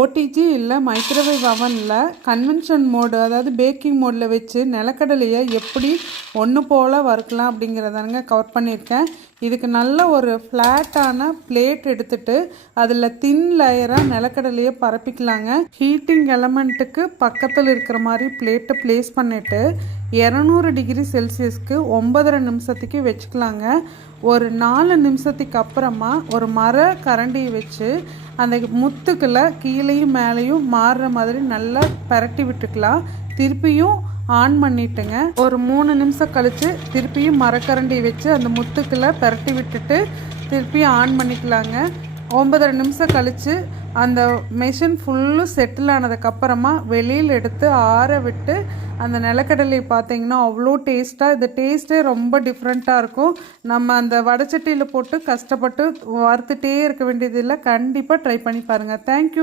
OTG இல்லை microwave அவனில் convention mode, அதாவது பேக்கிங் மோடில் வச்சு நிலக்கடலையை எப்படி ஒன்று போல் வறுக்கலாம் அப்படிங்கிறதானுங்க கவர் பண்ணியிருக்கேன். இதுக்கு நல்ல ஒரு ஃப்ளாட்டான பிளேட் எடுத்துகிட்டு அதில் தின் லேயராக நிலக்கடலையை பரப்பிக்கலாங்க. ஹீட்டிங் எலமெண்ட்டுக்கு பக்கத்தில் இருக்கிற மாதிரி பிளேட்டை ப்ளேஸ் பண்ணிவிட்டு 200 டிகிரி செல்சியஸ்க்கு 9.5 நிமிஷத்துக்கு வச்சுக்கலாங்க. ஒரு 4 நிமிஷத்துக்கு அப்புறமா ஒரு மர கரண்டியை வச்சு அந்த முத்துக்களை கீழேயும் மேலேயும் மாறுற மாதிரி நல்லா பரட்டி விட்டுக்கலாம். திருப்பியும் ஆன் பண்ணிட்டுங்க. ஒரு 3 நிமிஷம் கழித்து திருப்பியும் மரக்கரண்டியை வச்சு அந்த முத்துக்களை பரட்டி விட்டுட்டு திருப்பியும் ஆன் பண்ணிக்கலாங்க. 9.5 நிமிஷம் கழித்து அந்த மெஷின் ஃபுல்லும் செட்டில் ஆனதுக்கப்புறமா வெளியில் எடுத்து ஆற விட்டு அந்த நிலக்கடலையை பார்த்தீங்கன்னா அவ்வளோ டேஸ்ட்டாக, இந்த டேஸ்ட்டே ரொம்ப டிஃப்ரெண்ட்டாக இருக்கும். நம்ம அந்த வடைச்சட்டியில் போட்டு கஷ்டப்பட்டு வறுத்துட்டே இருக்க வேண்டியதில்லை. கண்டிப்பாக ட்ரை பண்ணி பாருங்கள். தேங்க்யூ.